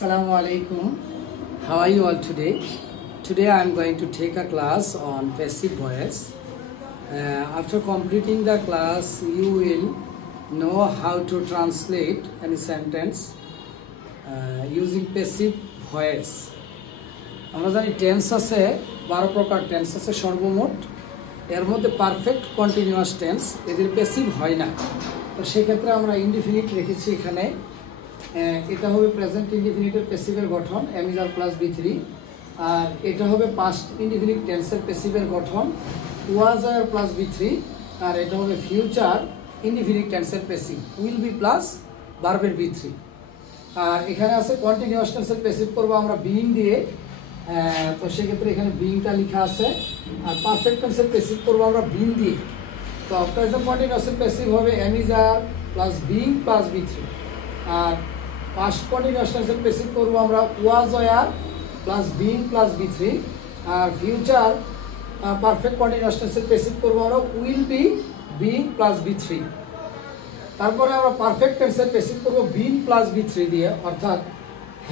Assalamu alaikum. How are you all today? Today I am going to take a class on passive voice. After completing the class, you will know how to translate any sentence using passive voice. আমরা জানি tense আছে 12 প্রকার tense আছে সর্বমোট। এর মধ্যে perfect continuous tense এদের passive হয় না। তো সেই ক্ষেত্রে আমরা ইনডিফিনিট রেখেছি এখানে। এটা হবে প্রেজেন্ট ইনডিফিনিটের প্যাসিভের গঠন am is are plus be3, আর এটা হবে পাস্ট ইনডিফিনিট টেন্সের প্যাসিভের গঠন was are plus be3, আর এটা হবে ফিউচার ইনডিফিনিট টেন্সের প্যাসিভ will be প্লাস ভার্বের be3। আর এখানে আছে কন্টিনিউয়াস টেন্সের প্যাসিভ করব আমরা বিইং দিয়ে। তো সেই ক্ষেত্রে এখানে বিইংটা লেখা আছে, আর পারফেক্ট টেন্সের প্যাসিভ করব আমরা বিন দিয়ে। তো প্রেজেন্ট কন্টিনিউয়াসের প্যাসিভ হবে am is are plus being plus be3, আর পাস্ট কন্টিনিউয়াস টেন্সের প্যাসিভ করব আমরা was were plus being plus be3, আর ফিউচার পারফেক্ট কন্টিনিউয়াস টেন্সের প্যাসিভ করব আমরা will be being plus be3। তারপরে আমরা পারফেক্ট টেন্সের প্যাসিভ করব been প্লাস be3 দিয়ে, অর্থাৎ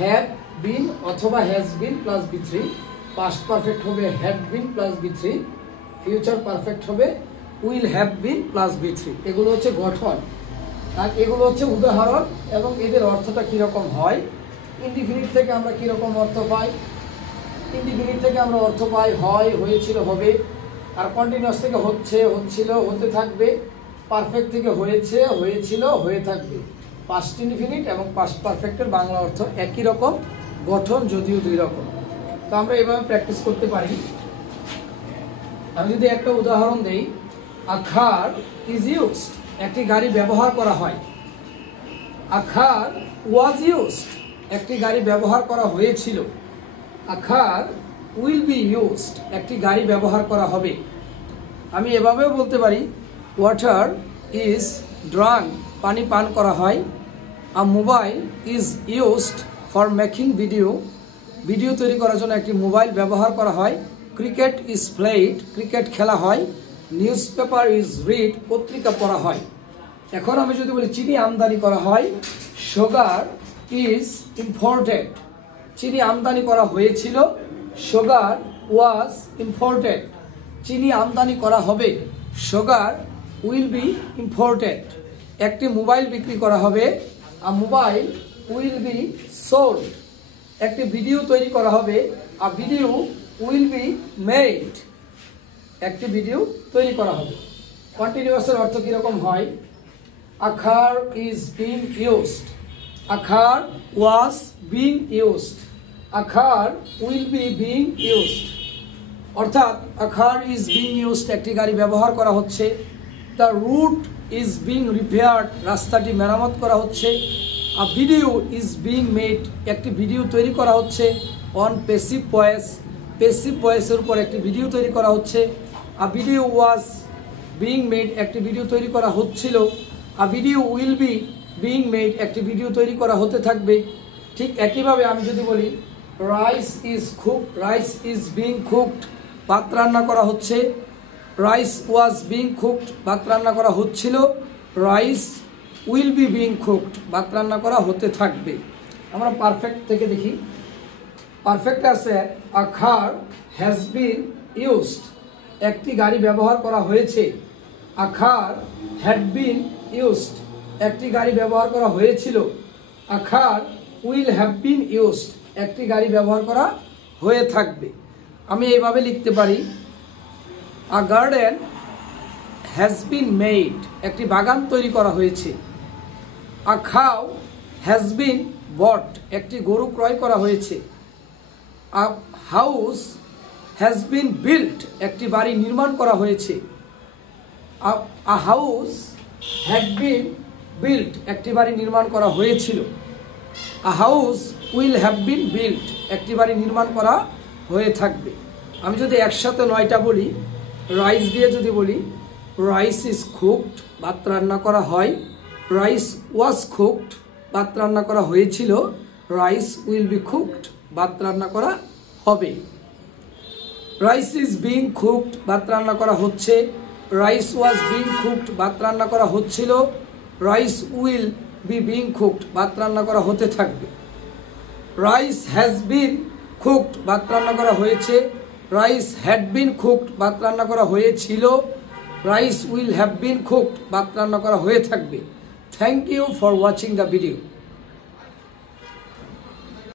have been অথবা has been plus be3। Past perfect হবে had been plus be3, future perfect হবে will have been plus be3। এগুলো হচ্ছে গঠন, আর এগুলো হচ্ছে উদাহরণ এবং এদের অর্থটা কিরকম হয়। ইনডিফিনিট থেকে আমরা কিরকম অর্থ পাই? ইনডিফিনিট থেকে আমরা অর্থ পাই হয়, হয়েছিল, হবে। আর কন্টিনিউয়াস থেকে হচ্ছে, হচ্ছিল, হতে থাকবে। পারফেক্ট থেকে হয়েছে, হয়েছিল, হয়ে থাকবে। পাস্ট ইনডিফিনিট এবং পাস্ট পারফেক্টের বাংলা অর্থ একই রকম, গঠন যদিও দুই রকম। তো আমরা এভাবে প্র্যাকটিস করতে পারি। আমি যদি একটা উদাহরণ দেই, আ কার ইজ ইউজড, একটি গাড়ি ব্যবহার করা হয়। আ কার ওয়াজ ইউজড, একটি গাড়ি ব্যবহার করা হয়েছিল। A car will be used, একটি গাড়ি ব্যবহার করা হবে। আমি এভাবেও বলতে পারি, ওয়াটার ইজ ড্রাঙ্ক, পানি পান করা হয়। A mobile is used for making video, video তৈরি করার জন্য একটি মোবাইল ব্যবহার করা হয়। ক্রিকেট ইজ প্লেড, ক্রিকেট খেলা হয়। নিউজ পেপার ইজ রিড, পত্রিকা পড়া হয়। এখন আমি যদি বলি চিনি আমদানি করা হয়, সুগার ইজ ইম্পোর্টেড, চিনি আমদানি করা হয়েছিল। সুগার ওয়াজ ইম্পোর্টেড, চিনি আমদানি করা হবে। সুগার উইল বি ইম্পোর্টেড, একটি মোবাইল বিক্রি করা হবে। A mobile will be sold, একটি ভিডিও তৈরি করা হবে। A video will be made, একটি ভিডিও তৈরি করা হবে। কন্টিনিউয়াসের অর্থ কিরকম হয়? A car is being used, a car was being used, a car will be being used. অর্থাৎ a car is being used, একটি গাড়ি ব্যবহার করা হচ্ছে। The route is being repaired, রাস্তাটি মেরামত করা হচ্ছে। A video is being made, একটি ভিডিও তৈরি করা হচ্ছে। অন প্যাসিভ ভয়েস, প্যাসিভ ভয়েসের উপর একটি ভিডিও তৈরি করা হচ্ছে। A video was being made, একটি ভিডিও তৈরি করা হচ্ছিল। A video will be being made, একটি ভিডিও তৈরি করা হতে থাকবে। ঠিক একইভাবে আমি যদি বলি rice is cooked, rice is being cooked, ভাত রান্না করা হচ্ছে। রাইস ওয়াজ বিং কুকড, ভাত রান্না করা হচ্ছিল। Rice will be being cooked, ভাত রান্না করা হতে থাকবে। আমরা পারফেক্ট থেকে দেখি। পারফেক্ট আছে আ কার হ্যাজ বিন ইউজড, একটি গাড়ি ব্যবহার করা হয়েছে। আ কার হ্যাড বিন ইউজড, একটি গাড়ি ব্যবহার করা হয়েছিল। A car will have been used, একটি গাড়ি ব্যবহার করা হয়ে থাকবে। আমি এইভাবে লিখতে পারি, আ গার্ডেন হ্যাজ বিন মেড, একটি বাগান তৈরি করা হয়েছে। আ কাউ হ্যাজ বিন বট, একটি গরু ক্রয় করা হয়েছে। A house has been built, একটি বাড়ি নির্মাণ করা হয়েছে। A house had been built, একটি বাড়ি নির্মাণ করা হয়েছিল। A house will have bin built, একটি বাড়ি নির্মাণ করা হয়ে থাকবে। আমি যদি একসাথে 9টা বলি, রাইস দিয়ে যদি বলি রাইস ইজ কুকড, ভাত রান্না করা হয়। রাইস ওয়াজ কুকড, ভাত রান্না করা হয়েছিল। রাইস উইল বি কুকড, ভাত রান্না করা হবে। রাইস ইজ বিং কুকড, ভাত রান্না করা হচ্ছে। রাইস ওয়াজ বিং কুকড, ভাত রান্না করা হচ্ছিল। Rice will be being cooked, ভাত রান্না করা হতে থাকবে। রাইস হ্যাজ বিন কুকড, ভাত রান্না করা হয়েছে। রাইস হ্যাড বিন কুকড, ভাত রান্না করা হয়েছিল। Rice will have been cooked, ভাত রান্না করা হয়ে থাকবে। Thank you for watching the video.